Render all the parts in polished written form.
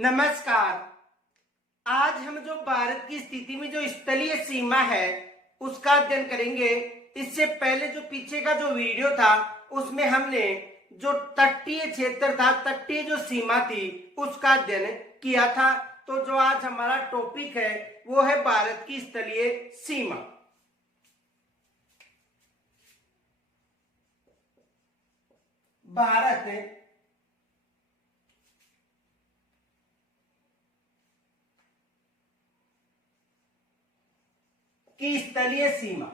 नमस्कार। आज हम जो भारत की स्थिति में जो स्थलीय सीमा है उसका अध्ययन करेंगे। इससे पहले जो पीछे का जो वीडियो था उसमें हमने जो तटीय क्षेत्र था, तटीय जो सीमा थी उसका अध्ययन किया था। तो जो आज हमारा टॉपिक है वो है भारत की स्थलीय सीमा। भारत की स्थलीय सीमा।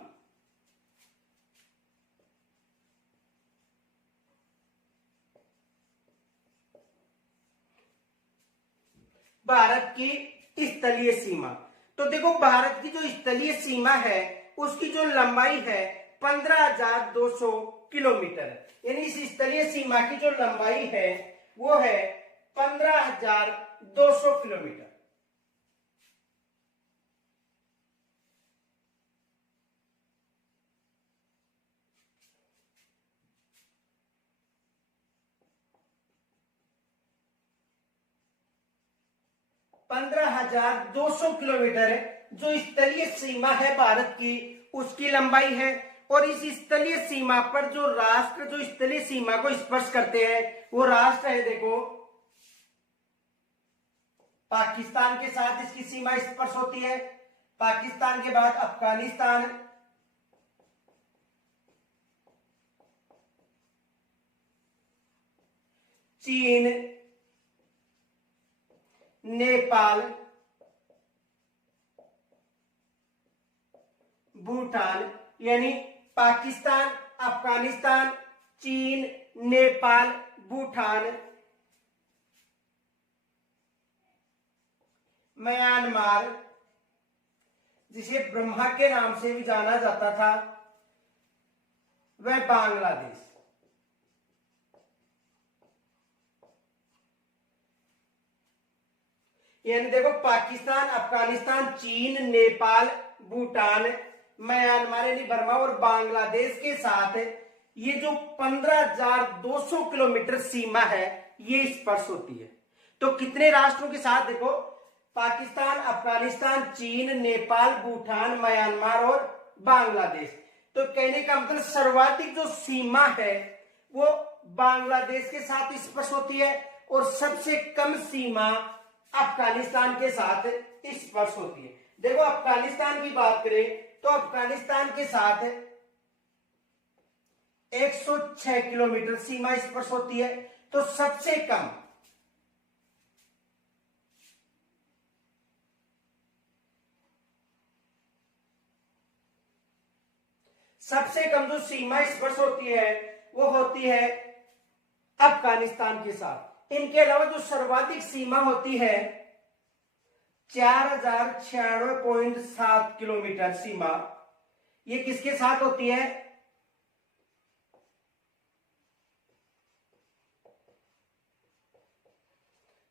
भारत की स्थलीय सीमा। तो देखो, भारत की जो स्थलीय सीमा है उसकी जो लंबाई है 15,200 किलोमीटर। यानी इस स्थलीय सीमा की जो लंबाई है वो है 15,200 किलोमीटर। पंद्रह हजार 200 किलोमीटर जो स्थलीय सीमा है भारत की उसकी लंबाई है। और इस स्थलीय सीमा पर जो राष्ट्र जो स्थलीय सीमा को स्पर्श करते हैं वो राष्ट्र है, देखो, पाकिस्तान के साथ इसकी सीमा स्पर्श होती है। पाकिस्तान के बाद अफगानिस्तान, चीन, नेपाल, भूटान। यानी पाकिस्तान, अफगानिस्तान, चीन, नेपाल, भूटान, म्यांमार, जिसे ब्रह्मा के नाम से भी जाना जाता था, वह बांग्लादेश। यानी देखो, पाकिस्तान, अफगानिस्तान, चीन, नेपाल, भूटान, म्यांमार यानी बर्मा और बांग्लादेश के साथ ये जो 15,200 किलोमीटर सीमा है ये स्पर्श होती है। तो कितने राष्ट्रों के साथ? देखो, पाकिस्तान, अफगानिस्तान, चीन, नेपाल, भूटान, म्यांमार और बांग्लादेश। तो कहने का मतलब सर्वाधिक जो सीमा है वो बांग्लादेश के साथ स्पर्श होती है और सबसे कम सीमा अफगानिस्तान के साथ स्पर्श होती है। देखो, अफगानिस्तान की बात करें तो अफगानिस्तान के साथ 106 किलोमीटर सीमा स्पर्श होती है। तो सबसे कम जो सीमा स्पर्श होती है वो होती है अफगानिस्तान के साथ। इनके अलावा जो सर्वाधिक सीमा होती है 4,096.7 किलोमीटर सीमा, ये किसके साथ होती है?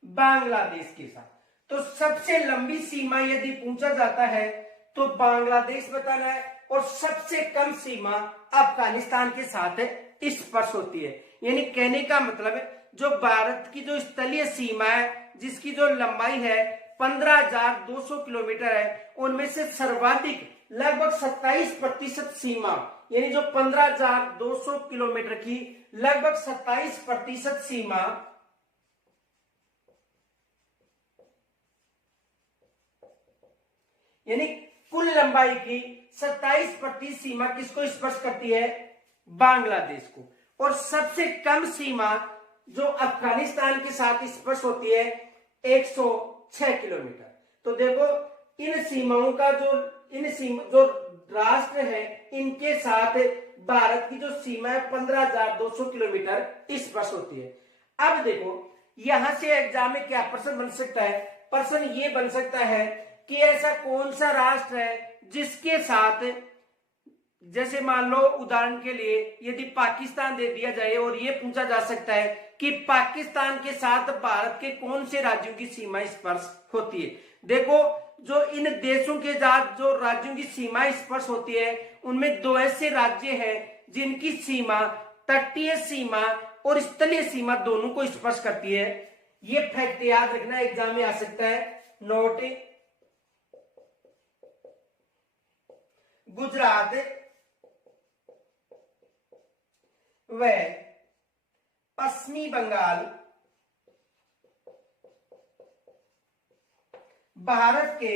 बांग्लादेश के साथ। तो सबसे लंबी सीमा यदि पूछा जाता है तो बांग्लादेश बताना है और सबसे कम सीमा अफगानिस्तान के साथ स्पर्श होती है। यानी कहने का मतलब है जो भारत की जो स्थलीय सीमा है जिसकी जो लंबाई है 15,200 किलोमीटर है, उनमें से सर्वाधिक लगभग 27% सीमा, यानी जो 15,200 किलोमीटर की लगभग 27% सीमा यानी कुल लंबाई की 27% सीमा किसको स्पर्श करती है? बांग्लादेश को। और सबसे कम सीमा जो अफगानिस्तान के साथ स्पर्श होती है 106 किलोमीटर। तो देखो, इन सीमाओं का जो राष्ट्र है इनके साथ भारत की जो सीमा है 15,200 किलोमीटर स्पर्श होती है। अब देखो, यहां से एग्जाम में क्या प्रश्न बन सकता है? प्रश्न ये बन सकता है कि ऐसा कौन सा राष्ट्र है जिसके साथ, जैसे मान लो उदाहरण के लिए यदि पाकिस्तान दे दिया जाए और ये पूछा जा सकता है कि पाकिस्तान के साथ भारत के कौन से राज्यों की सीमा स्पर्श होती है। देखो, जो इन देशों के साथ जो राज्यों की सीमा स्पर्श होती है उनमें दो ऐसे राज्य हैं जिनकी सीमा तटीय सीमा और स्थलीय सीमा दोनों को स्पर्श करती है। ये फैक्ट याद रखना, एग्जाम में आ सकता है। नोट, गुजरात व पश्चिमी बंगाल भारत के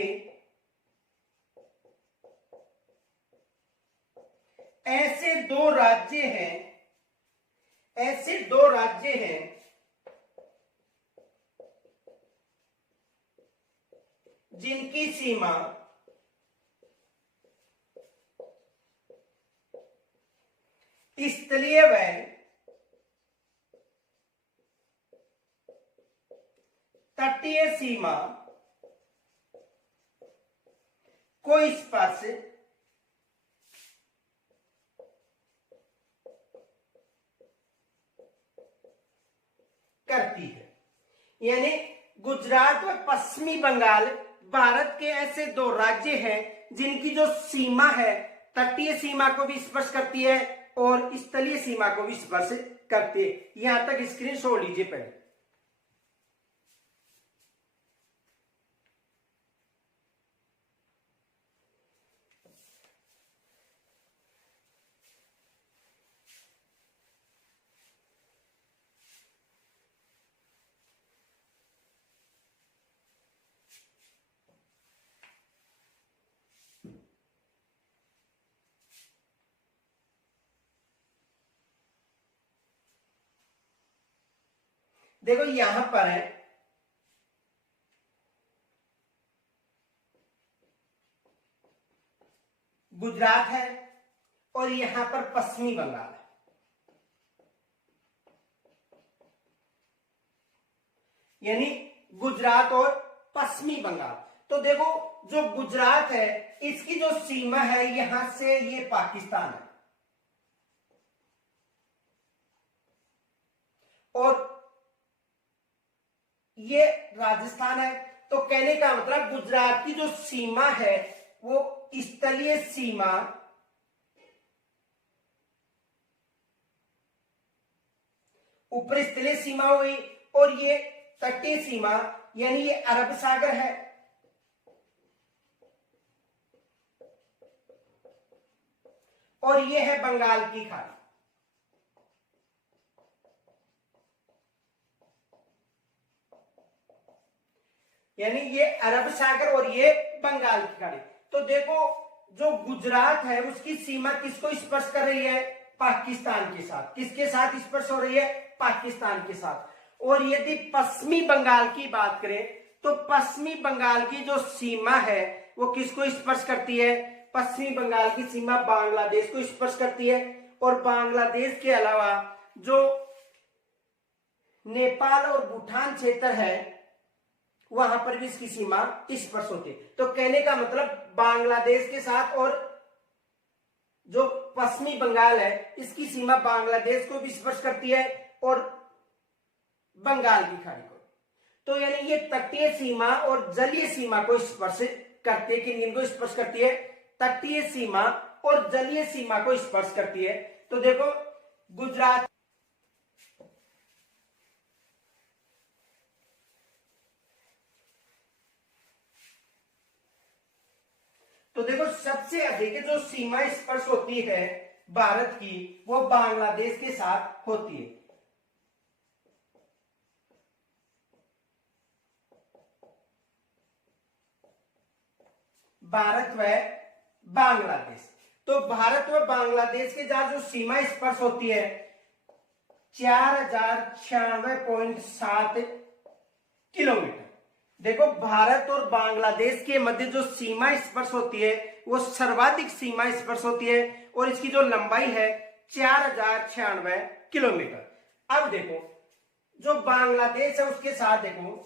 ऐसे दो राज्य हैं जिनकी सीमा स्थलीय व तटीय सीमा को स्पर्श करती है। यानी गुजरात और पश्चिमी बंगाल भारत के ऐसे दो राज्य हैं जिनकी जो सीमा है तटीय सीमा को भी स्पर्श करती है और स्थलीय सीमा को भी स्पर्श करती है। यहां तक स्क्रीनशॉट लीजिए पहले। देखो यहां पर है गुजरात है और यहां पर पश्चिमी बंगाल है। यानी गुजरात और पश्चिमी बंगाल। तो देखो जो गुजरात है इसकी जो सीमा है यहां से ये पाकिस्तान है और ये राजस्थान है। तो कहने का मतलब गुजरात की जो सीमा है वो स्थलीय सीमा ऊपर स्थलीय सीमा हो गई और ये तटीय सीमा यानी ये अरब सागर है और ये है बंगाल की खाड़ी। यानी ये अरब सागर और ये बंगाल की खाड़ी। तो देखो जो गुजरात है उसकी सीमा किसको स्पर्श कर रही है? पाकिस्तान के साथ। किसके साथ स्पर्श हो रही है? पाकिस्तान के साथ। और यदि पश्चिमी बंगाल की बात करें तो पश्चिमी बंगाल की जो सीमा है वो किसको स्पर्श करती है? पश्चिमी बंगाल की सीमा बांग्लादेश को स्पर्श करती है और बांग्लादेश के अलावा जो नेपाल और भूटान क्षेत्र है वहां पर भी इसकी सीमा स्पर्श होती है। तो कहने का मतलब बांग्लादेश के साथ और जो पश्चिमी बंगाल है इसकी सीमा बांग्लादेश को भी स्पर्श करती है और बंगाल की खाड़ी को। तो यानी ये तटीय सीमा और जलीय सीमा को स्पर्श करती है। किन को स्पर्श करती है? तटीय सीमा और जलीय सीमा को स्पर्श करती है। तो देखो गुजरात तो देखो सबसे अधिक जो सीमा स्पर्श होती है भारत की वो बांग्लादेश के साथ होती है। भारत व बांग्लादेश। तो भारत व बांग्लादेश के जहां जो सीमा स्पर्श होती है 4096.7 किलोमीटर। देखो भारत और बांग्लादेश के मध्य जो सीमा स्पर्श होती है वो सर्वाधिक सीमा स्पर्श होती है और इसकी जो लंबाई है 4096 किलोमीटर। अब देखो जो बांग्लादेश है उसके साथ देखो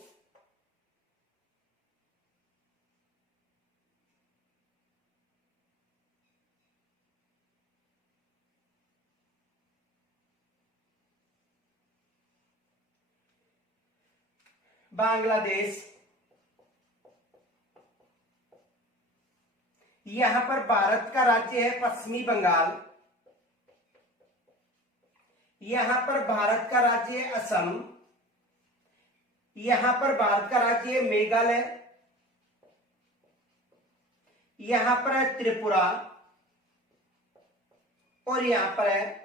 बांग्लादेश, यहां पर भारत का राज्य है पश्चिमी बंगाल, यहां पर भारत का राज्य है असम, यहां पर भारत का राज्य है मेघालय, यहां पर है त्रिपुरा और यहां पर है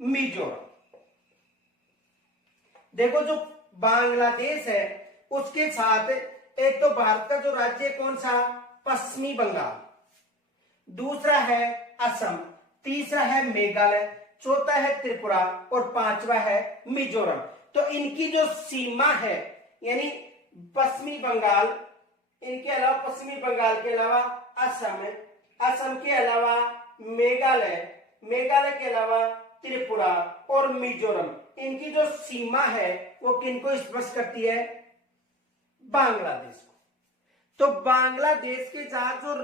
मिजोरम। देखो जो बांग्लादेश है उसके साथ एक तो भारत का जो राज्य है कौन सा, पश्चिमी बंगाल, दूसरा है असम, तीसरा है मेघालय, चौथा है त्रिपुरा और पांचवा है मिजोरम। तो इनकी जो सीमा है यानी पश्चिमी बंगाल, इनके अलावा पश्चिमी बंगाल के अलावा असम, असम के अलावा मेघालय, मेघालय के अलावा त्रिपुरा और मिजोरम, इनकी जो सीमा है वो किनको स्पर्श करती है, बांग्लादेश को। तो बांग्लादेश के साथ जो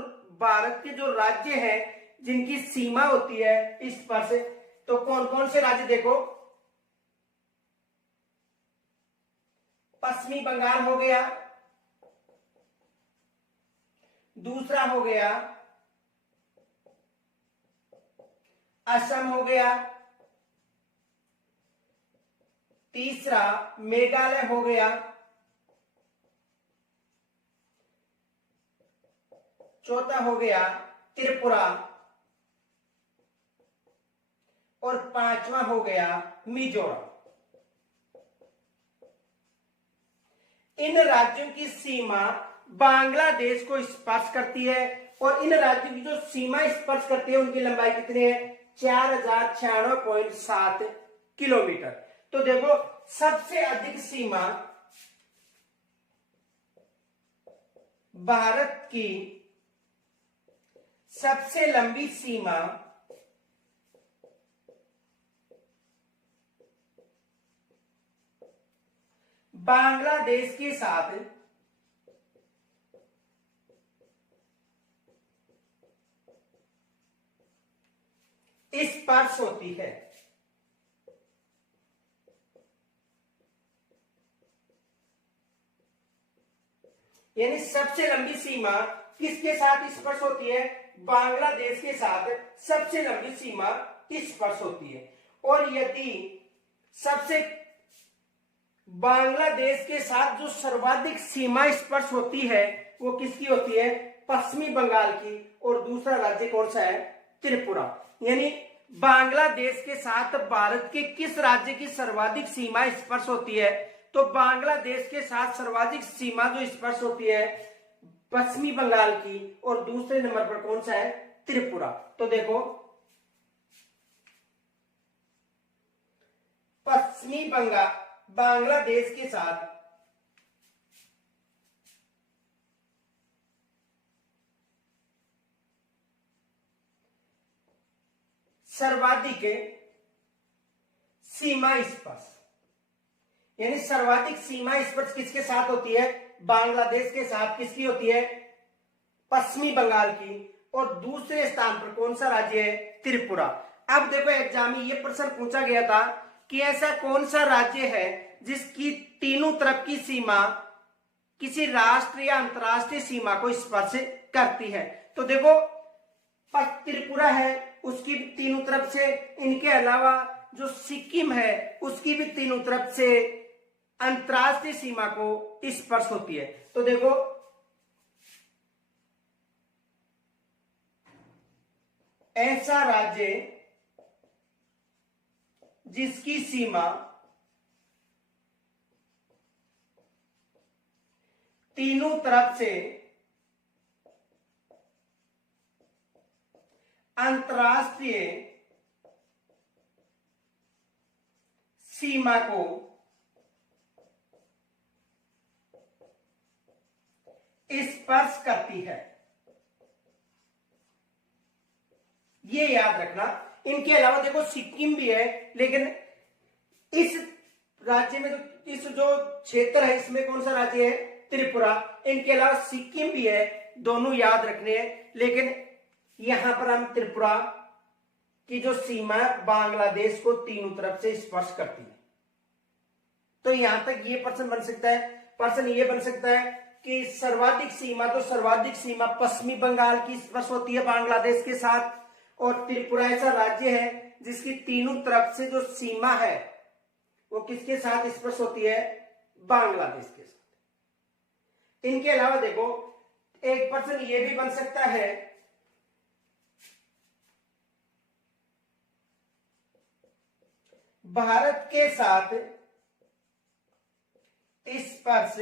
भारत के जो राज्य है जिनकी सीमा होती है स्पर्श, तो कौन कौन से राज्य देखो, पश्चिमी बंगाल हो गया, दूसरा हो गया असम हो गया, तीसरा मेघालय हो गया, चौथा हो गया त्रिपुरा और पांचवा हो गया मिजोरम। इन राज्यों की सीमा बांग्लादेश को स्पर्श करती है और इन राज्यों की जो सीमा स्पर्श करती है उनकी लंबाई कितनी है, 4096.7 किलोमीटर। तो देखो सबसे अधिक सीमा भारत की, सबसे लंबी सीमा बांग्लादेश के साथ स्पर्श होती है। यानी सबसे लंबी सीमा किसके साथ स्पर्श होती है, बांग्लादेश के साथ सबसे लंबी सीमा स्पर्श होती है। और यदि सबसे बांग्लादेश के साथ जो सर्वाधिक सीमा स्पर्श होती है वो किसकी होती है, पश्चिमी बंगाल की, और दूसरा राज्य कौन सा है, त्रिपुरा। यानी बांग्लादेश के साथ भारत के किस राज्य की सर्वाधिक सीमा स्पर्श होती है, तो बांग्लादेश के साथ सर्वाधिक सीमा जो स्पर्श होती है पश्चिमी बंगाल की, और दूसरे नंबर पर कौन सा है, त्रिपुरा। तो देखो पश्चिमी बंगाल बांग्लादेश के साथ सर्वाधिक सीमा स्पर्श, यानी सर्वाधिक सीमा स्पर्श किसके साथ होती है, बांग्लादेश के साथ किसकी होती है, पश्चिमी बंगाल की, और दूसरे स्थान पर कौन सा राज्य है, त्रिपुरा। अब देखो एग्जाम में ये प्रश्न पूछा गया था कि ऐसा कौन सा राज्य है जिसकी तीनों तरफ की सीमा किसी राष्ट्र या अंतरराष्ट्रीय सीमा को स्पर्श करती है। तो देखो त्रिपुरा है, उसकी भी तीनों तरफ से, इनके अलावा जो सिक्किम है उसकी भी तीनों तरफ से अंतरराष्ट्रीय सीमा को स्पर्श होती है। तो देखो ऐसा राज्य जिसकी सीमा तीनों तरफ से अंतरराष्ट्रीय सीमा को स्पर्श करती है, ये याद रखना। इनके अलावा देखो सिक्किम भी है, लेकिन इस राज्य में तो इस जो क्षेत्र है इसमें कौन सा राज्य है, त्रिपुरा। इनके अलावा सिक्किम भी है, दोनों याद रखने हैं, लेकिन यहां पर हम त्रिपुरा की जो सीमा बांग्लादेश को तीनों तरफ से स्पर्श करती है। तो यहां तक ये प्रश्न बन सकता है। प्रश्न ये बन सकता है कि सर्वाधिक सीमा, तो सर्वाधिक सीमा पश्चिमी बंगाल की स्पर्श होती है बांग्लादेश के साथ, और त्रिपुरा ऐसा राज्य है जिसकी तीनों तरफ से जो सीमा है वो किसके साथ स्पर्श होती है, बांग्लादेश के साथ। इनके अलावा देखो एक प्रश्न ये भी बन सकता है, भारत के साथ स्पर्श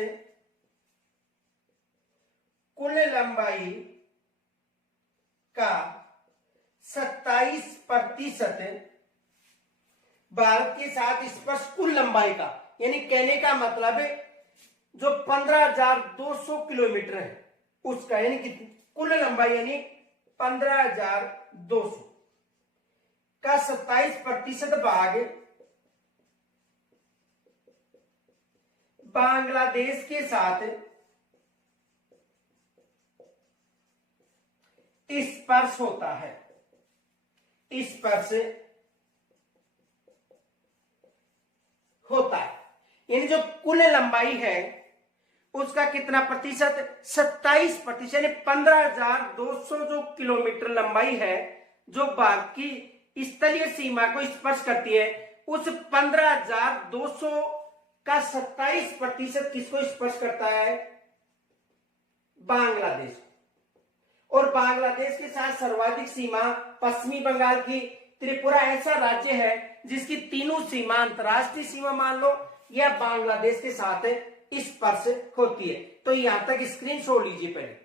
कुल लंबाई का 27%, भारत के साथ स्पर्श कुल लंबाई का, यानी कहने का मतलब है जो 15,200 किलोमीटर है उसका, यानी कितनी कुल लंबाई, यानी 15,200 का 27% भाग बांग्लादेश के साथ स्पर्श होता है। स्पर्श होता है, यानी जो कुल लंबाई है उसका कितना प्रतिशत, 27%, यानी 15,200 जो किलोमीटर लंबाई है जो बाकी स्थलीय सीमा को स्पर्श करती है, उस 15,200 का 27% किसको स्पर्श करता है, बांग्लादेश। और बांग्लादेश के साथ सर्वाधिक सीमा पश्चिमी बंगाल की। त्रिपुरा ऐसा राज्य है जिसकी तीनों सीमा अंतरराष्ट्रीय सीमा मान लो या बांग्लादेश के साथ स्पर्श होती है। तो यहां तक स्क्रीनशॉट लीजिए पहले।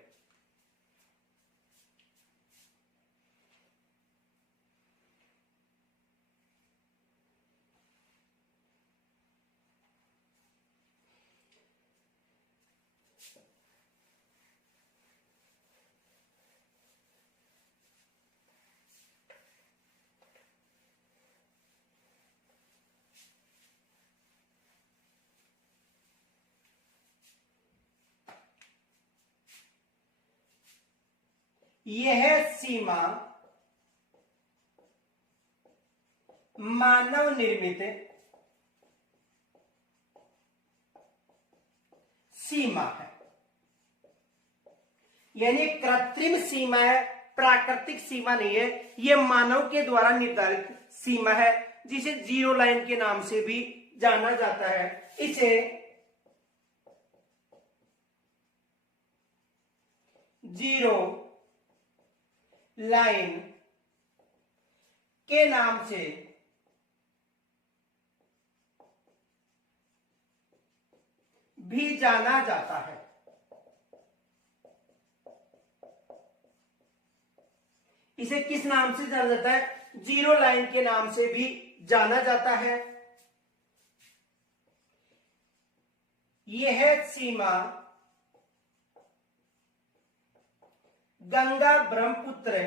यह सीमा मानव निर्मित सीमा है, यानी कृत्रिम सीमा है, प्राकृतिक सीमा नहीं है। यह मानव के द्वारा निर्धारित सीमा है जिसे जीरो लाइन के नाम से भी जाना जाता है। इसे जीरो लाइन के नाम से भी जाना जाता है। इसे किस नाम से जाना जाता है, जीरो लाइन के नाम से भी जाना जाता है। यह सीमा गंगा ब्रह्मपुत्र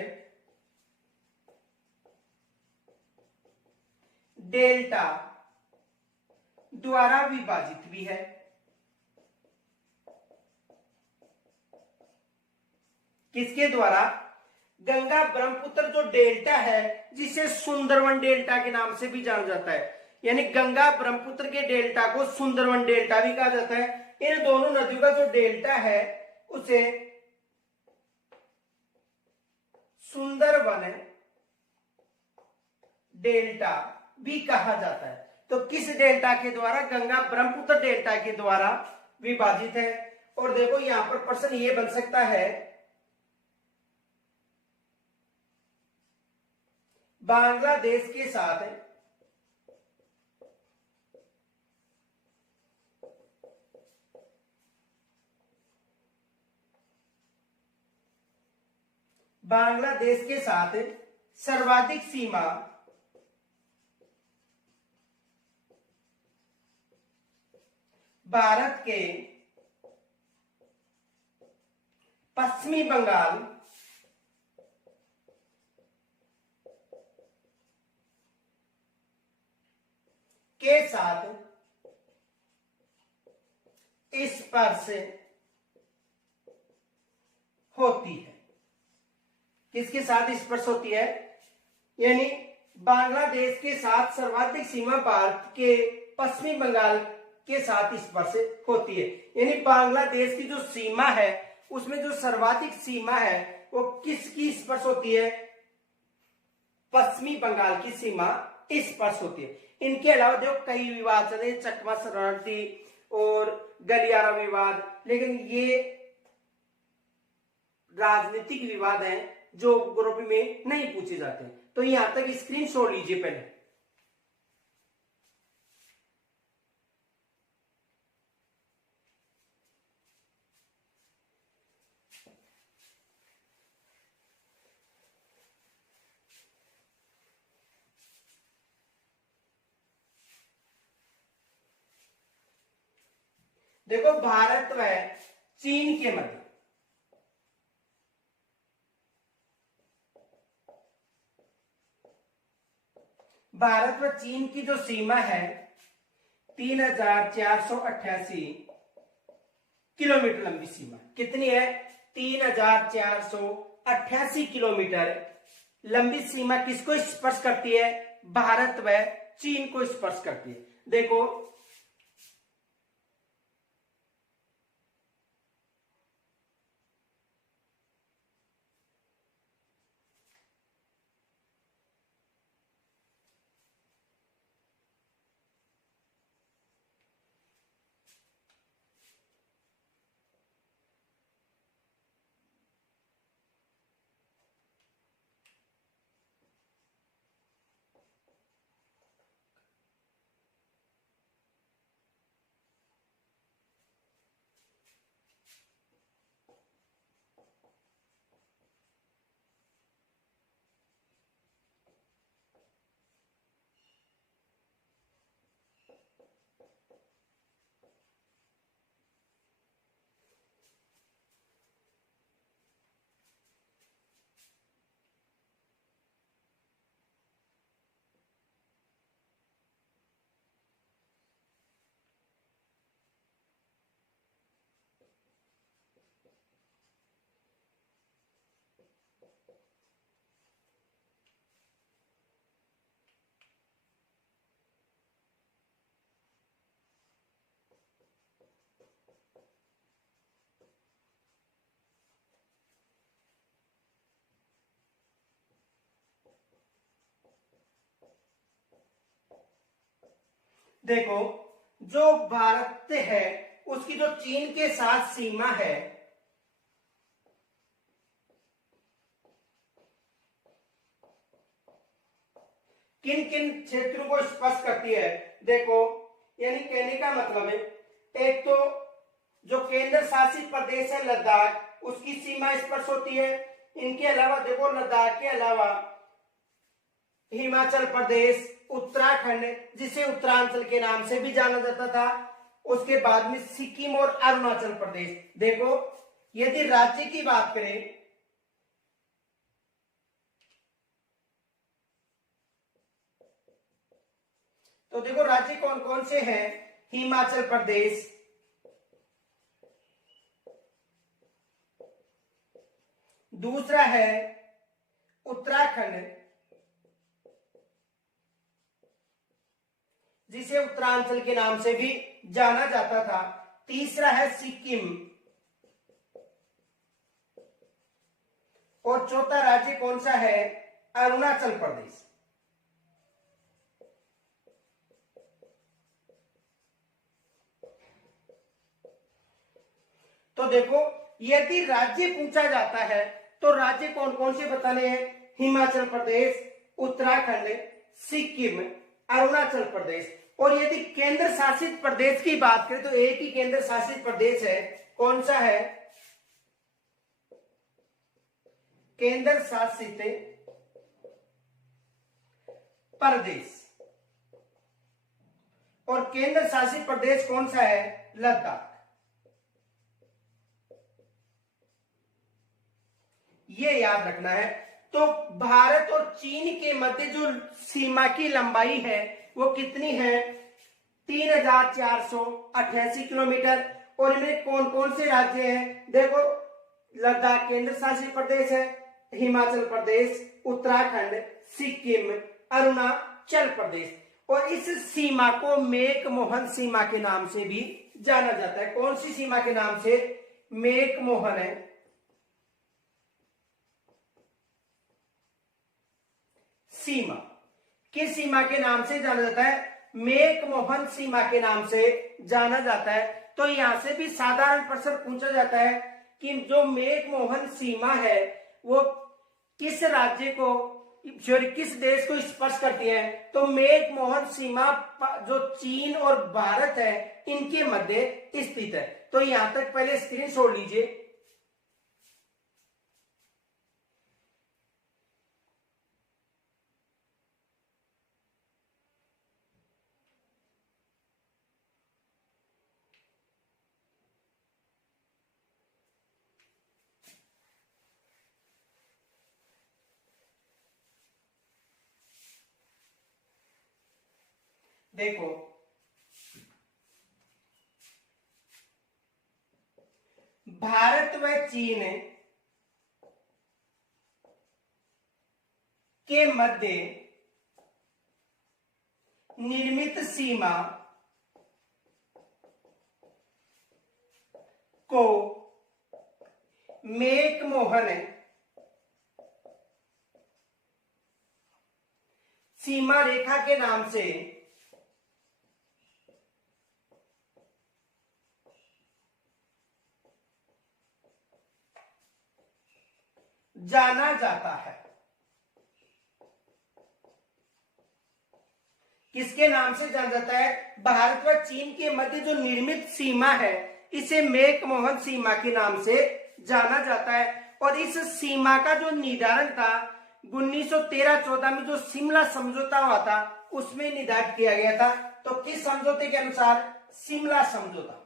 डेल्टा द्वारा विभाजित भी है। किसके द्वारा, गंगा ब्रह्मपुत्र जो डेल्टा है जिसे सुंदरवन डेल्टा के नाम से भी जाना जाता है, यानी गंगा ब्रह्मपुत्र के डेल्टा को सुंदरवन डेल्टा भी कहा जाता है। इन दोनों नदियों का जो डेल्टा है उसे सुंदरवन डेल्टा भी कहा जाता है। तो किस डेल्टा के द्वारा, गंगा ब्रह्मपुत्र डेल्टा के द्वारा विभाजित है। और देखो यहां पर प्रश्न ये बन सकता है, बांग्लादेश के साथ सर्वाधिक सीमा भारत के पश्चिमी बंगाल के साथ स्पर्श होती है। किसके साथ स्पर्श होती है, यानी बांग्लादेश के साथ सर्वाधिक सीमा भारत के पश्चिमी बंगाल के साथ स्पर्श होती है। यानी बांग्लादेश की जो सीमा है उसमें जो सर्वाधिक सीमा है वो किसकी स्पर्श होती है, पश्चिमी बंगाल की सीमा स्पर्श होती है। इनके अलावा देखो कई विवाद चले, चकमा शरणार्थी, और गलियारा विवाद, लेकिन ये राजनीतिक विवाद हैं जो ग्रुप में नहीं पूछे जाते। तो यहां तक स्क्रीनशॉट लीजिए पहले। देखो, भारत व चीन के मध्य भारत व चीन की जो सीमा है 3488 किलोमीटर लंबी सीमा। कितनी है? 3488 किलोमीटर लंबी सीमा किसको स्पर्श करती है? भारत व चीन को स्पर्श करती है। देखो, देखो, जो भारत है उसकी जो चीन के साथ सीमा है, किन किन क्षेत्रों को स्पर्श करती है? देखो, यानी कहने का मतलब है, एक तो जो केंद्र शासित प्रदेश है लद्दाख, उसकी सीमा स्पर्श होती है। इनके अलावा देखो, लद्दाख के अलावा हिमाचल प्रदेश, उत्तराखंड जिसे उत्तरांचल के नाम से भी जाना जाता था, उसके बाद में सिक्किम और अरुणाचल प्रदेश। देखो, यदि राज्य की बात करें तो देखो, राज्य कौन कौन से हैं? हिमाचल प्रदेश, दूसरा है उत्तराखंड जिसे उत्तरांचल के नाम से भी जाना जाता था, तीसरा है सिक्किम, और चौथा राज्य कौन सा है? अरुणाचल प्रदेश। तो देखो, यदि राज्य पूछा जाता है तो राज्य कौन कौन से बताने हैं? हिमाचल प्रदेश, उत्तराखंड, सिक्किम, अरुणाचल प्रदेश। और यदि केंद्र शासित प्रदेश की बात करें तो एक ही केंद्र शासित प्रदेश है, कौन सा है? केंद्र शासित प्रदेश। और केंद्र शासित प्रदेश कौन सा है? लद्दाख। ये याद रखना है। तो भारत और चीन के मध्य जो सीमा की लंबाई है वो कितनी है? 3488 किलोमीटर। और इनमें कौन कौन से राज्य हैं? देखो, लद्दाख केंद्र शासित प्रदेश है, हिमाचल प्रदेश, उत्तराखंड, सिक्किम, अरुणाचल प्रदेश। और इस सीमा को मैक-मोहन सीमा के नाम से भी जाना जाता है। कौन सी सीमा के नाम से? मैक-मोहन है सीमा। किस सीमा के नाम से जाना जाता है? मेक मोहन सीमा के नाम से जाना जाता है। तो यहां से भी साधारण प्रश्न पूछा जाता है कि जो मेक मोहन सीमा है वो किस राज्य को, सॉरी किस देश को स्पर्श करती है। तो मेक मोहन सीमा जो चीन और भारत है इनके मध्य स्थित है। तो यहां तक पहले स्क्रीन छोड़ लीजिए। देखो भारत व चीन के मध्य निर्मित सीमा को मेक मोहन सीमा रेखा के नाम से जाना जाता है। किसके नाम से जाना जाता है? भारत व चीन के मध्य जो निर्मित सीमा है इसे मेक मोहन सीमा के नाम से जाना जाता है। और इस सीमा का जो निर्धारण था 1913-14 में जो शिमला समझौता हुआ था उसमें निर्धारित किया गया था। तो किस समझौते के अनुसार? शिमला समझौता।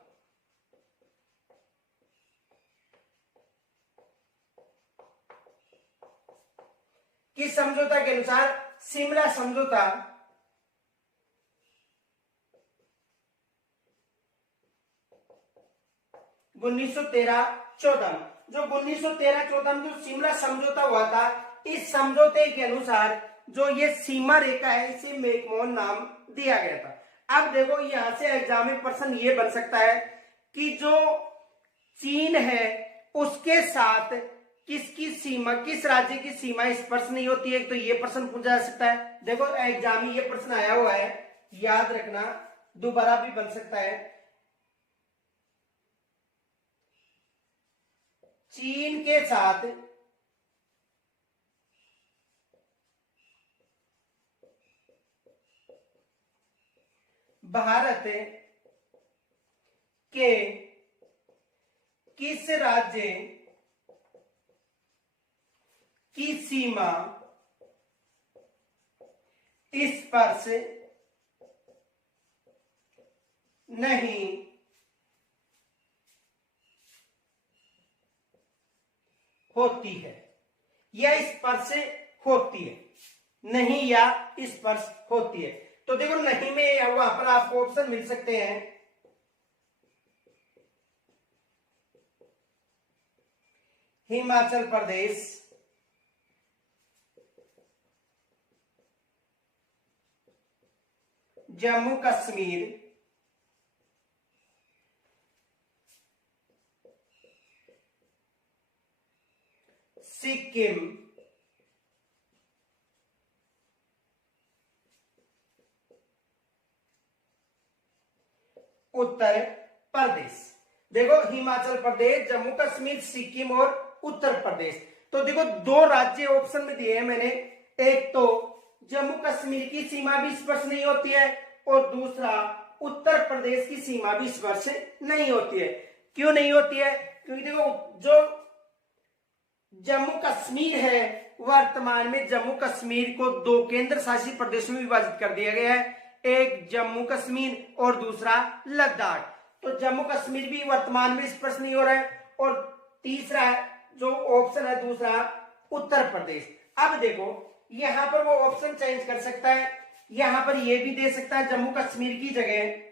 किस समझौता के अनुसार? शिमला समझौता। 1913-14 में जो 1913-14 में जो शिमला समझौता हुआ था इस समझौते के अनुसार जो ये सीमा रेखा है इसे मैकमोहन नाम दिया गया था। अब देखो यहां से एग्जाम में प्रश्न ये बन सकता है कि जो चीन है उसके साथ किसकी सीमा, किस राज्य की सीमा स्पर्श नहीं होती है, तो ये प्रश्न पूछा जा सकता है। देखो एग्जाम में ये प्रश्न आया हुआ है, याद रखना, दोबारा भी बन सकता है। चीन के साथ भारत के किस राज्य की सीमा स्पर्श नहीं होती है या स्पर्श होती है, नहीं या स्पर्श होती है। तो देखो नहीं में वहां पर आपको ऑप्शन मिल सकते हैं हिमाचल प्रदेश, जम्मू कश्मीर, सिक्किम, उत्तर प्रदेश। देखो हिमाचल प्रदेश, जम्मू कश्मीर, सिक्किम और उत्तर प्रदेश। तो देखो दो राज्य ऑप्शन में दिए हैं मैंने, एक तो जम्मू कश्मीर की सीमा भी स्पर्श नहीं होती है और दूसरा उत्तर प्रदेश की सीमा भी स्पर्श नहीं होती है। क्यों नहीं होती है? क्योंकि देखो जो जम्मू कश्मीर है वर्तमान में जम्मू कश्मीर को दो केंद्र शासित प्रदेशों में विभाजित कर दिया गया है, एक जम्मू कश्मीर और दूसरा लद्दाख। तो जम्मू कश्मीर भी वर्तमान में स्पर्श नहीं हो रहा है और तीसरा जो ऑप्शन है दूसरा उत्तर प्रदेश। अब देखो यहां पर वो ऑप्शन चेंज कर सकता है, यहां पर ये भी दे सकता है जम्मू कश्मीर की जगह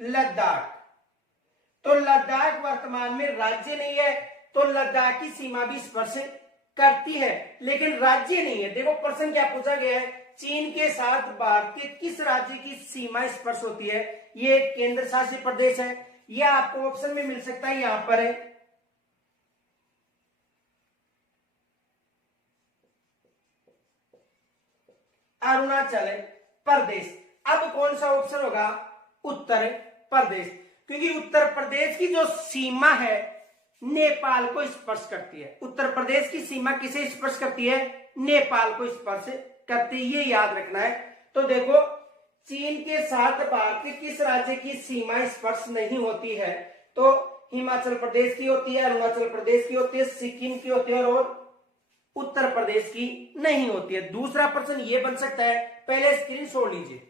लद्दाख। तो लद्दाख वर्तमान में राज्य नहीं है तो लद्दाख की सीमा भी स्पर्श करती है लेकिन राज्य नहीं है। देखो प्रश्न क्या पूछा गया है, चीन के साथ भारत के किस राज्य की सीमा स्पर्श होती है? ये एक केंद्र शासित प्रदेश है, यह आपको ऑप्शन में मिल सकता है, यहां पर है अरुणाचल प्रदेश। अब कौन सा ऑप्शन होगा? उत्तर प्रदेश, क्योंकि उत्तर प्रदेश की जो सीमा है नेपाल को स्पर्श करती है। उत्तर प्रदेश की सीमा किसे स्पर्श करती है? नेपाल को स्पर्श करती है, ये याद रखना है। तो देखो, चीन के साथ भारत के किस राज्य की सीमा स्पर्श नहीं होती है? तो हिमाचल प्रदेश की होती है, अरुणाचल प्रदेश की होती है, सिक्किम की होती है और उत्तर प्रदेश की नहीं होती है। दूसरा प्रश्न ये बन सकता है, पहले स्क्रीन छोड़ लीजिए।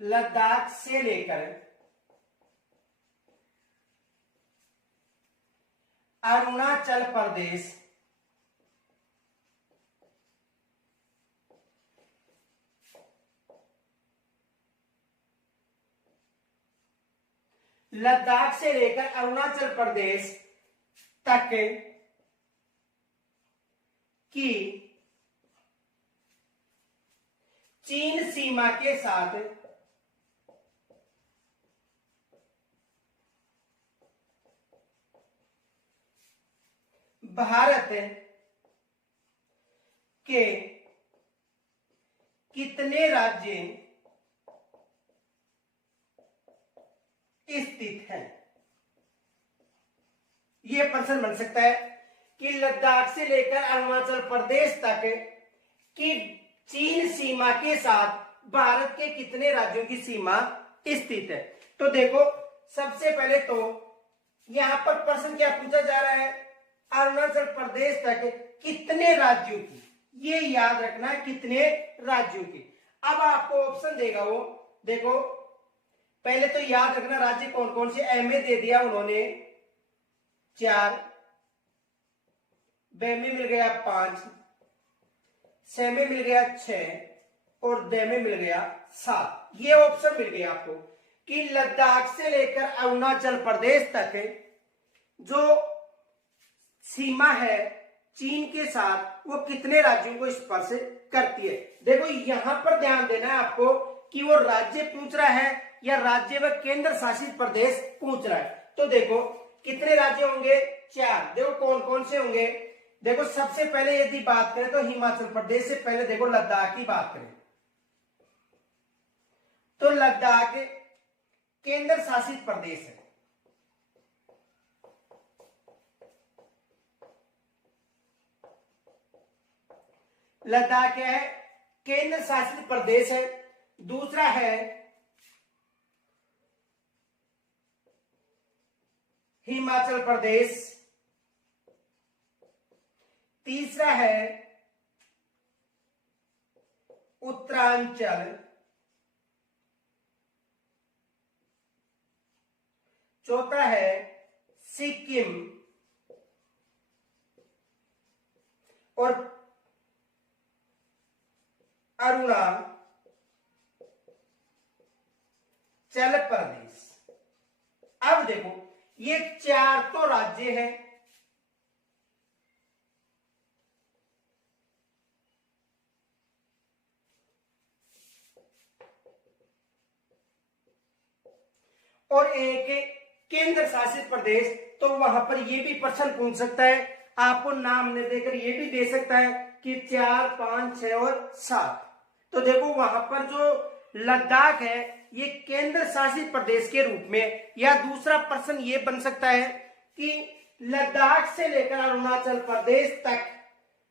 लद्दाख से लेकर अरुणाचल प्रदेश लद्दाख से लेकर अरुणाचल प्रदेश तक की चीन सीमा के साथ भारत के कितने राज्य स्थित हैं? यह प्रश्न बन सकता है कि लद्दाख से लेकर अरुणाचल प्रदेश तक की चीन सीमा के साथ भारत के कितने राज्यों की सीमा स्थित है। तो देखो, सबसे पहले तो यहां पर प्रश्न क्या पूछा जा रहा है? अरुणाचल प्रदेश तक कितने राज्यों की, ये याद रखना है, कितने राज्यों की। अब आपको ऑप्शन देगा वो, देखो पहले तो याद रखना राज्य कौन कौन से। ए में दे दिया उन्होंने 4, बे में मिल गया 5, से में मिल गया 6 और दे में मिल गया 7। ये ऑप्शन मिल गया आपको कि लद्दाख से लेकर अरुणाचल प्रदेश तक जो सीमा है चीन के साथ, वो कितने राज्यों को स्पर्श करती है। देखो, यहां पर ध्यान देना है आपको कि वो राज्य पूछ रहा है या राज्य व केंद्र शासित प्रदेश पूछ रहा है। तो देखो, कितने राज्य होंगे? 4। देखो कौन कौन से होंगे। देखो, सबसे पहले यदि बात करें तो हिमाचल प्रदेश से पहले देखो लद्दाख की बात करें तो लद्दाख केंद्र शासित प्रदेश है। लद्दाख क्या है? केंद्र शासित प्रदेश है। दूसरा है हिमाचल प्रदेश। तीसरा है उत्तरांचल। चौथा है सिक्किम और अरुणाचल प्रदेश। अब देखो, ये 4 तो राज्य हैं, और एक केंद्र शासित प्रदेश। तो वहां पर ये भी प्रश्न पूछ सकता है, आपको नाम नहीं देकर ये भी दे सकता है कि 4, 5, 6 और 7। तो देखो, वहां पर जो लद्दाख है ये केंद्र शासित प्रदेश के रूप में, या दूसरा प्रश्न ये बन सकता है कि लद्दाख से लेकर अरुणाचल प्रदेश तक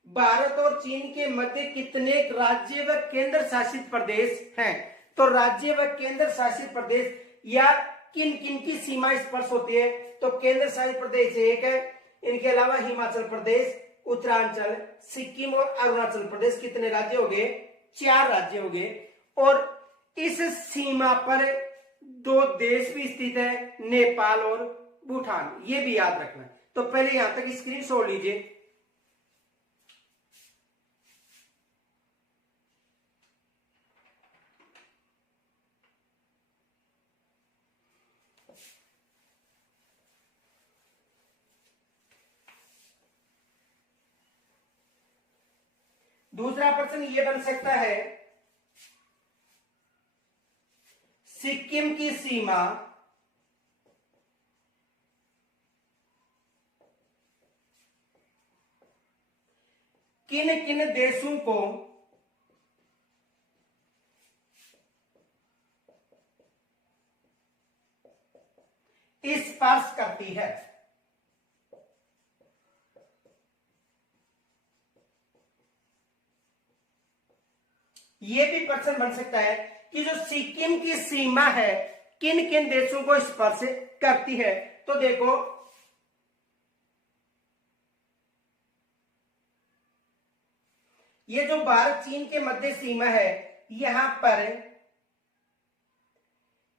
भारत और चीन के मध्य कितने राज्य व केंद्र शासित प्रदेश हैं। तो राज्य व केंद्र शासित प्रदेश या किन किन की सीमा स्पर्श होती है? तो केंद्र शासित प्रदेश एक है, इनके अलावा हिमाचल प्रदेश, उत्तरांचल, सिक्किम और अरुणाचल प्रदेश। कितने राज्य हो गए? 4 राज्य हो गए। और इस सीमा पर 2 देश भी स्थित है, नेपाल और भूटान। ये भी याद रखना है। तो पहले यहां तक स्क्रीन छोड़ लीजिए। दूसरा प्रश्न ये बन सकता है, सिक्किम की सीमा किन किन देशों को स्पर्श करती है। यह भी प्रश्न बन सकता है कि जो सिक्किम की सीमा है किन किन देशों को स्पर्श करती है। तो देखो, ये जो भारत चीन के मध्य सीमा है, यहां पर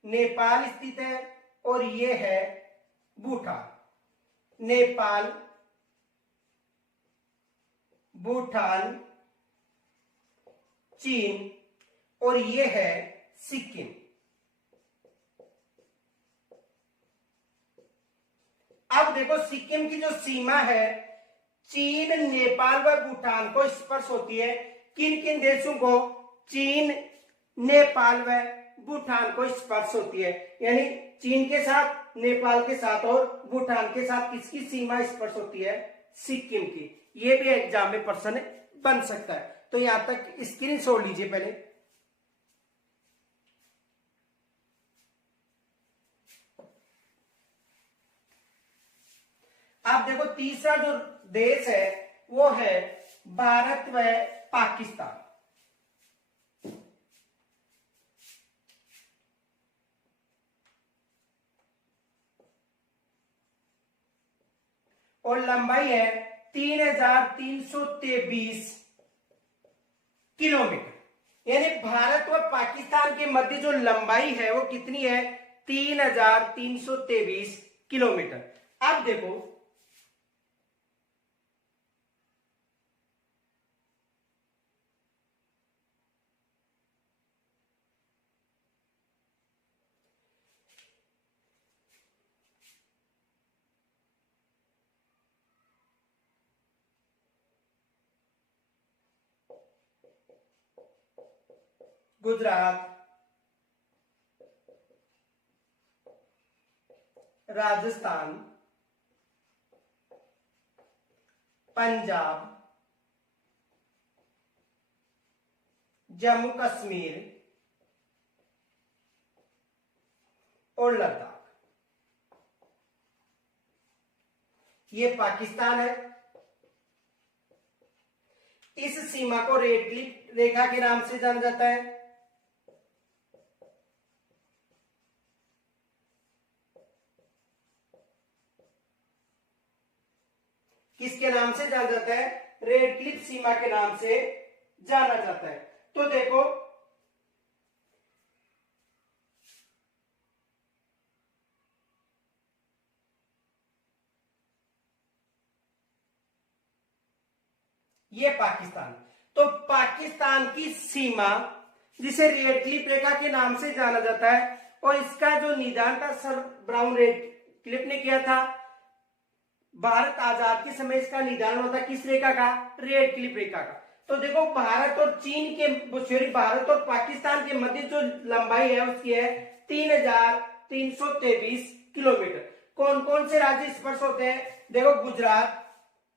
नेपाल स्थित है और ये है भूटान। नेपाल, भूटान, चीन और ये है सिक्किम। अब देखो, सिक्किम की जो सीमा है चीन, नेपाल व भूटान को स्पर्श होती है। किन किन देशों को? चीन, नेपाल व भूटान को स्पर्श होती है। यानी चीन के साथ, नेपाल के साथ और भूटान के साथ किसकी सीमा स्पर्श होती है? सिक्किम की। यह भी एग्जाम में प्रश्न बन सकता है। तो यहां तक स्क्रीनशॉट लीजिए पहले। आप देखो, तीसरा जो देश है वो है भारत व पाकिस्तान। और लंबाई है 3323 किलोमीटर। यानी भारत और पाकिस्तान के मध्य जो लंबाई है वो कितनी है? 3323 किलोमीटर। अब देखो, गुजरात, राजस्थान, पंजाब, जम्मू कश्मीर और लद्दाख, ये पाकिस्तान है। इस सीमा को रेड क्लिफ रेखा के नाम से जाना जाता है। किसके नाम से जाना जाता है? रेड क्लिफ सीमा के नाम से जाना जाता है। तो देखो, ये पाकिस्तान। तो पाकिस्तान की सीमा, जिसे रेड क्लिफ रेखा के नाम से जाना जाता है, और इसका जो निदान था सर ब्राउन रेड क्लिफ ने किया था। भारत आजाद के समय इसका निदान होता किस रेखा का? रेड क्लिफ रेखा का। तो देखो, भारत और चीन के, सॉरी, भारत और पाकिस्तान के मध्य जो लंबाई है उसकी है 3323 किलोमीटर। कौन कौन से राज्य स्पर्श होते हैं? देखो, गुजरात,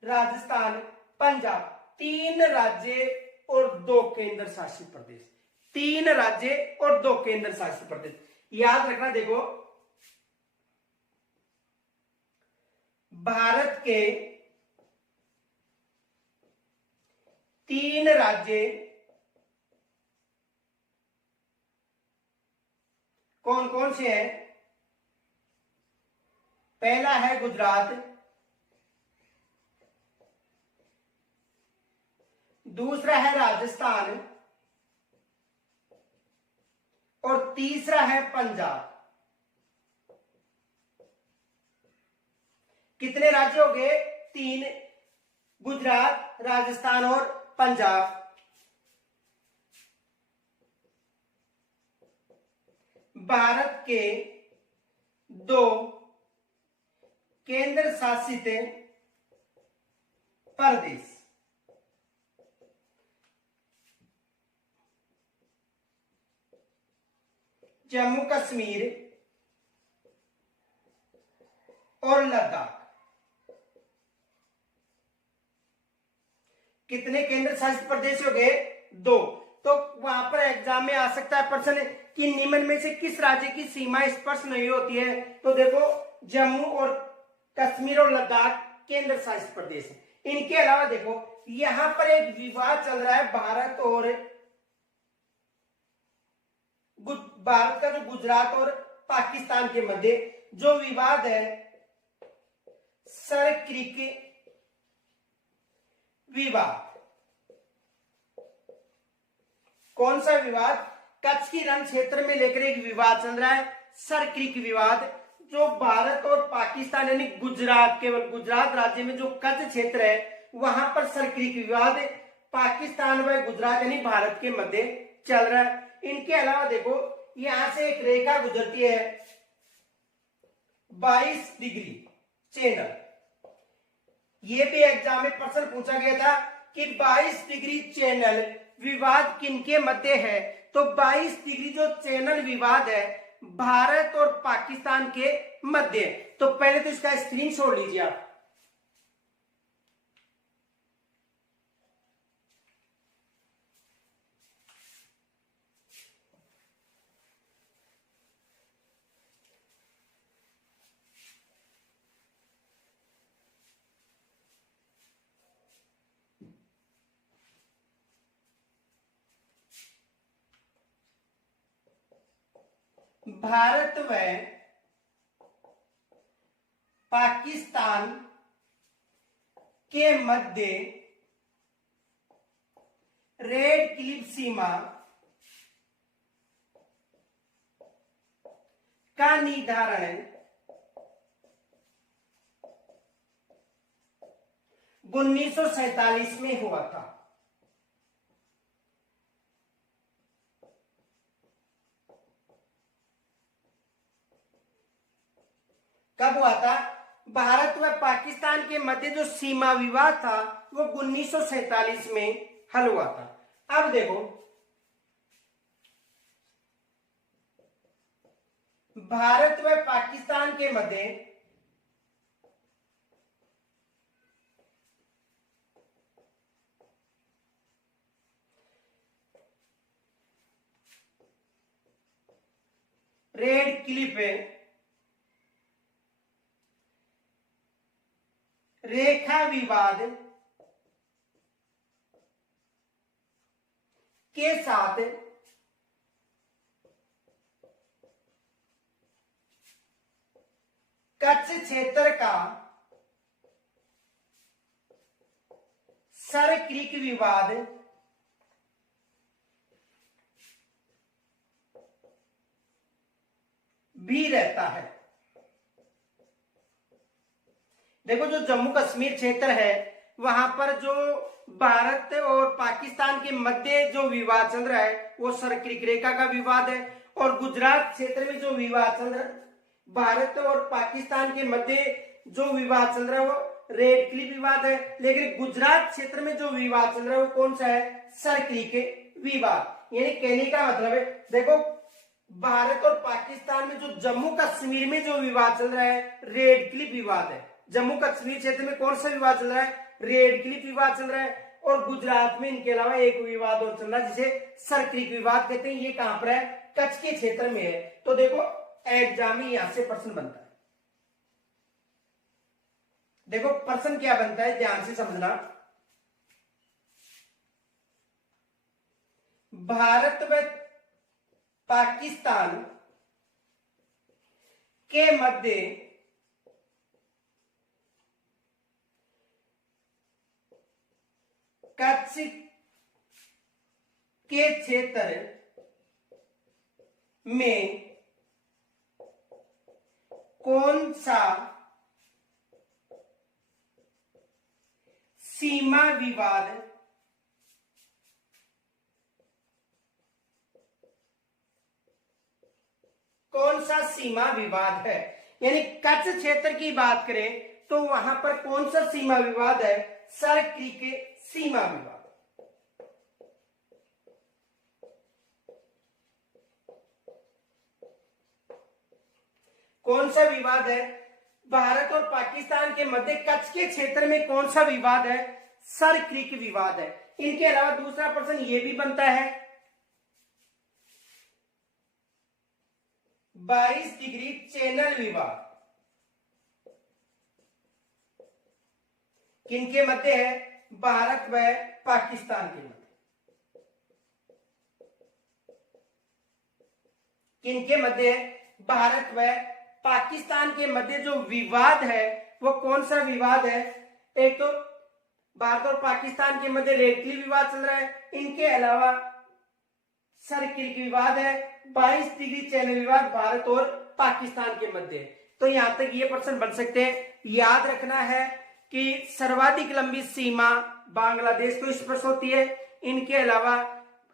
राजस्थान, पंजाब, 3 राज्य और 2 केंद्र शासित प्रदेश। 3 राज्य और 2 केंद्र शासित प्रदेश, याद रखना। देखो, भारत के 3 राज्य कौन कौन से हैं? पहला है गुजरात, दूसरा है राजस्थान और तीसरा है पंजाब। कितने राज्य हो गए? 3, गुजरात, राजस्थान और पंजाब। भारत के 2 केंद्र शासित प्रदेश। जम्मू कश्मीर और लद्दाख। कितने केंद्र शासित प्रदेश हो गए? 2। तो वहां पर एग्जाम में आ सकता है प्रश्न कि निम्न में से किस राज्य की सीमा स्पर्श नहीं होती है? तो देखो, जम्मू और कश्मीर और लद्दाख केंद्र शासित प्रदेश है। इनके अलावा देखो, यहां पर एक विवाद चल रहा है भारत का जो गुजरात और पाकिस्तान के मध्य जो विवाद है, सर क्रीक विवाद। कौन सा विवाद? कच्छ की रण क्षेत्र में लेकर एक विवाद चल रहा है, सर क्रीक विवाद, जो भारत और पाकिस्तान यानी गुजरात, केवल गुजरात राज्य में जो कच्छ क्षेत्र है वहां पर सर क्रीक विवाद पाकिस्तान व गुजरात यानी भारत के मध्य चल रहा है। इनके अलावा देखो, यहां से एक रेखा गुजरती है 22 डिग्री चैनल। ये भी एग्जाम में प्रश्न पूछा गया था कि 22 डिग्री चैनल विवाद किनके मध्य है? तो 22 डिग्री जो चैनल विवाद है भारत और पाकिस्तान के मध्य। तो पहले तो इसका स्क्रीनशॉट लीजिए आप। भारत व पाकिस्तान के मध्य रेड क्लिफ सीमा का निर्धारण 1947 में हुआ था। कब हुआ था? भारत व पाकिस्तान के मध्य जो सीमा विवाद था वो 1947 में हल हुआ था। अब देखो, भारत व पाकिस्तान के मध्य रेड क्लिफ रेखा विवाद के साथ कच्छ क्षेत्र का सर क्रीक विवाद भी रहता है। देखो, जो जम्मू कश्मीर क्षेत्र है वहां पर जो भारत और पाकिस्तान के मध्य जो विवाद चल रहा है वो सर क्रीक रेखा का विवाद है, और गुजरात क्षेत्र में जो विवाद चल रहा है, भारत और पाकिस्तान के मध्य जो विवाद चल रहा है वो रेड क्लिफ विवाद है। लेकिन गुजरात क्षेत्र में जो विवाद चल रहा है वो कौन सा है? सर क्रीक विवाद। यानी कहने का मतलब है, देखो, भारत और पाकिस्तान में जो जम्मू कश्मीर में जो विवाद चल रहा है रेड क्लिफ विवाद है। जम्मू कश्मीर क्षेत्र में कौन सा विवाद चल रहा है? रेड क्लिफ विवाद चल रहा है। और गुजरात में इनके अलावा एक विवाद और चल रहा है जिसे सर क्रीक विवाद कहते हैं। ये कहां पर है? कच्छ के क्षेत्र में है। तो देखो, एग्जाम में यहां से प्रश्न बनता है। देखो प्रश्न क्या बनता है, ध्यान से समझना। भारत व पाकिस्तान के मध्य कच्छ के क्षेत्र में कौन सा सीमा विवाद है? यानी कच्छ क्षेत्र की बात करें तो वहां पर कौन सा सीमा विवाद है? सर क्रीक सीमा विवाद। कौन सा विवाद है? भारत और पाकिस्तान के मध्य कच्छ के क्षेत्र में कौन सा विवाद है? सर क्रीक विवाद है। इनके अलावा दूसरा प्रश्न ये भी बनता है, 22 डिग्री चैनल विवाद किनके मध्य है? भारत व पाकिस्तान के मध्य। किनके मध्य है? भारत व पाकिस्तान के मध्य जो विवाद है वो कौन सा विवाद है? एक तो भारत और पाकिस्तान के मध्य रेड क्लिफ विवाद चल रहा है, इनके अलावा सर क्रीक विवाद है, 22 डिग्री चैनल विवाद भारत और पाकिस्तान के मध्य। तो यहां तक ये प्रश्न बन सकते हैं। याद रखना है कि सर्वाधिक लंबी सीमा बांग्लादेश को स्पर्श होती है। इनके अलावा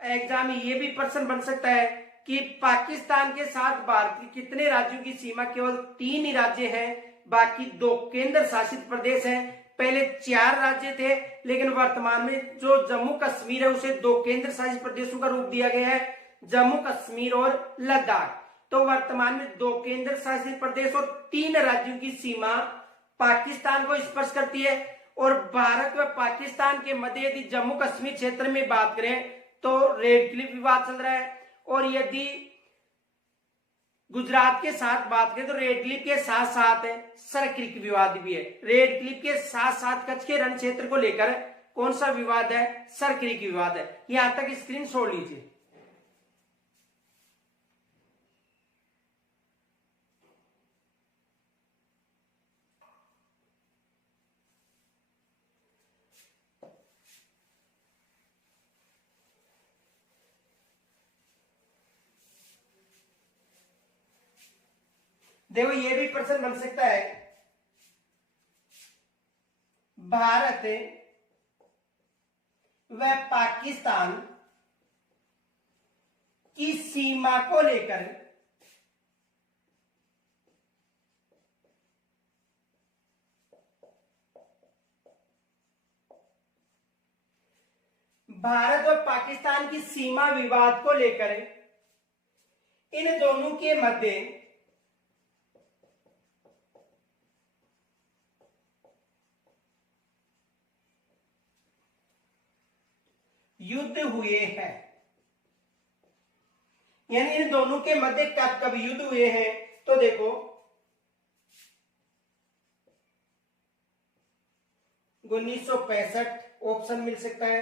एग्जाम में ये भी प्रश्न बन सकता है कि पाकिस्तान के साथ भारत की कितने राज्यों की सीमा? केवल 3 ही राज्य हैं, बाकी 2 केंद्र शासित प्रदेश हैं। पहले 4 राज्य थे, लेकिन वर्तमान में जो जम्मू कश्मीर है उसे 2 केंद्र शासित प्रदेशों का रूप दिया गया है, जम्मू कश्मीर और लद्दाख। तो वर्तमान में 2 केंद्र शासित प्रदेश और 3 राज्यों की सीमा पाकिस्तान को स्पर्श करती है। और भारत व पाकिस्तान के मध्य यदि जम्मू कश्मीर क्षेत्र में बात करें तो रेड क्लिफ विवाद चल रहा है, और यदि गुजरात के साथ बात करें तो रेड क्लिफ के साथ साथ सर क्रीक विवाद भी है। रेड क्लिफ के साथ साथ कच्छ के रण क्षेत्र को लेकर कौन सा विवाद है? सर क्रीक विवाद है। यहां तक स्क्रीन छोड़ लीजिए। देखो ये भी प्रश्न बन सकता है, भारत व पाकिस्तान की सीमा को लेकर भारत और पाकिस्तान की सीमा विवाद को लेकर इन दोनों के मध्य युद्ध हुए हैं। यानी इन दोनों के मध्य कब कब युद्ध हुए हैं? तो देखो 1965 ऑप्शन मिल सकता है,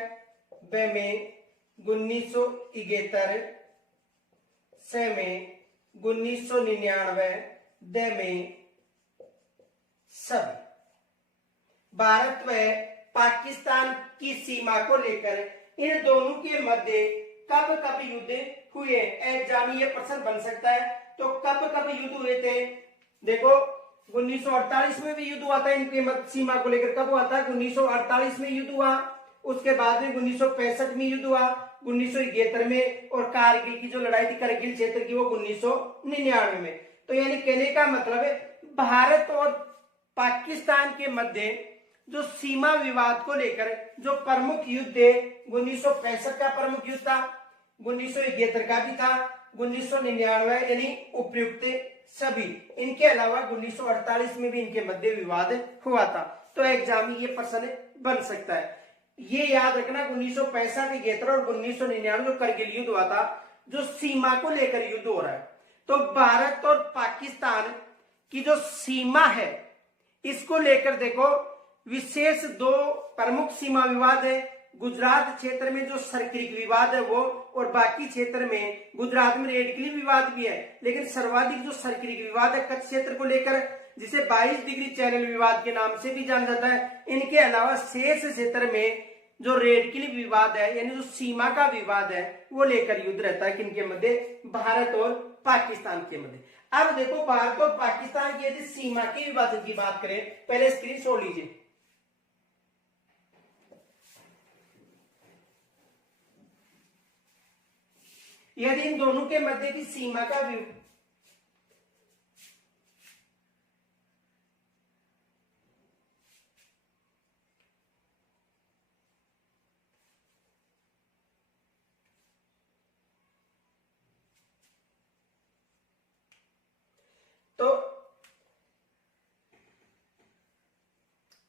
ब में 1971, स में 1999, द में सब। भारत व पाकिस्तान की सीमा को लेकर इन दोनों के मध्य कब कब युद्ध हुए? एग्जाम ये प्रश्न बन सकता है। तो कब कब युद्ध हुए थे? देखो 1948 में भी युद्ध हुआ था इनके सीमा को लेकर। कब हुआ था? 1948 में युद्ध हुआ। उसके बाद में 1965 में युद्ध हुआ, 1971 में, और कारगिल की जो लड़ाई थी करगिल क्षेत्र की वो 1999 में। तो यानी कहने का मतलब है भारत और पाकिस्तान के मध्य जो सीमा विवाद को लेकर जो प्रमुख युद्ध है, 1965 का प्रमुख युद्ध था, 1971 का भी था, 1999 यानी उपयुक्त सभी। इनके अलावा 1948 में भी इनके मध्य विवाद हुआ था। तो एग्जाम में ये प्रश्न बन सकता है। ये याद रखना 1965 71 और 1999 जो करगिल युद्ध हुआ था, जो सीमा को लेकर युद्ध हो रहा है। तो भारत और पाकिस्तान की जो सीमा है इसको लेकर देखो विशेष 2 प्रमुख सीमा विवाद है। गुजरात क्षेत्र में जो सर क्रीक विवाद है वो, और बाकी क्षेत्र में गुजरात में रेड क्लिफ विवाद भी है, लेकिन सर्वाधिक जो सर क्रीक विवाद है कच्छ क्षेत्र को लेकर, जिसे 22 डिग्री चैनल विवाद के नाम से भी जाना जाता है। इनके अलावा शेष क्षेत्र में जो रेड क्लिफ विवाद है यानी जो सीमा का विवाद है वो लेकर युद्ध रहता है किनके मध्य? भारत और पाकिस्तान के मध्य। अब देखो भारत और पाकिस्तान की यदि सीमा के विभाजन की बात करें, पहले स्क्रीन छोड़ लीजिए। यदि इन दोनों के मध्य की सीमा का तो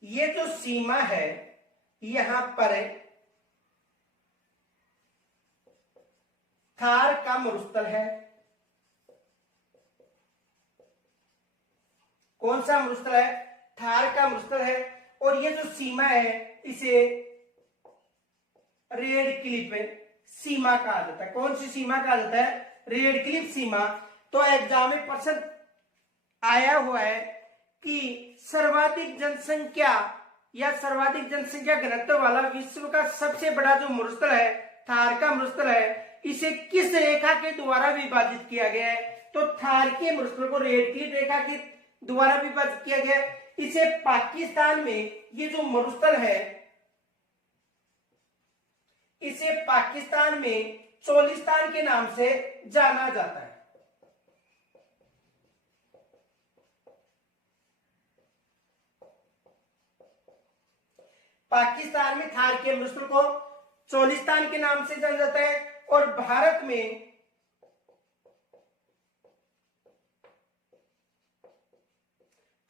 ये जो सीमा है यहां पर थार का मरुस्थल है। कौन सा मरुस्थल है? थार का मरुस्थल है। और ये जो सीमा है इसे रेड क्लिफ सीमा कहा जाता है। कौन सी सीमा कहा जाता है? रेड क्लिफ सीमा। तो एग्जाम में प्रश्न आया हुआ है कि सर्वाधिक जनसंख्या या सर्वाधिक जनसंख्या घनत्व वाला विश्व का सबसे बड़ा जो मरुस्थल है, थार का मरुस्थल है, इसे किस रेखा के द्वारा विभाजित किया गया है? तो थार के मरुस्थल को रेड क्लिफ रेखा के द्वारा विभाजित किया गया है। इसे पाकिस्तान में ये जो मरुस्थल है इसे पाकिस्तान में चोलिस्तान के नाम से जाना जाता है। पाकिस्तान में थार के मरुस्थल को चोलिस्तान के नाम से जाना जाता है और भारत में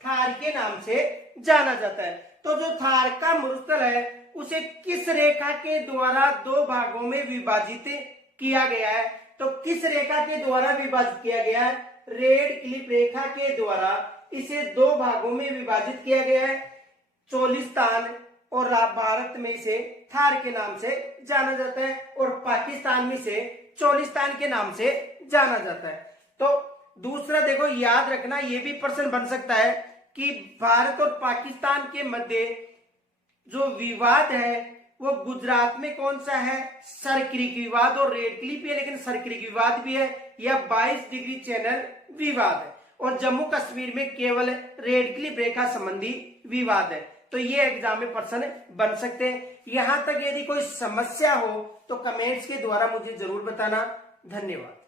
थार के नाम से जाना जाता है। तो जो थार का मरुस्थल है उसे किस रेखा के द्वारा दो भागों में विभाजित किया गया है? तो किस रेखा के द्वारा विभाजित किया गया है? रेड क्लिफ रेखा के द्वारा इसे दो भागों में विभाजित किया गया है। चोलिस्तान और भारत में इसे थार के नाम से जाना जाता है और पाकिस्तान में इसे चोलिस्तान के नाम से जाना जाता है। तो दूसरा देखो, याद रखना, यह भी प्रश्न बन सकता है कि भारत और पाकिस्तान के मध्य जो विवाद है वो गुजरात में कौन सा है? सरक्रिक विवाद और रेड क्लिफ है, लेकिन सरक्रिक विवाद भी है। यह 22 डिग्री चैनल विवाद है और जम्मू कश्मीर में केवल रेड क्लिफ रेखा संबंधी विवाद है। तो ये एग्जाम में प्रश्न बन सकते हैं। यहां तक यदि कोई समस्या हो तो कमेंट्स के द्वारा मुझे जरूर बताना। धन्यवाद।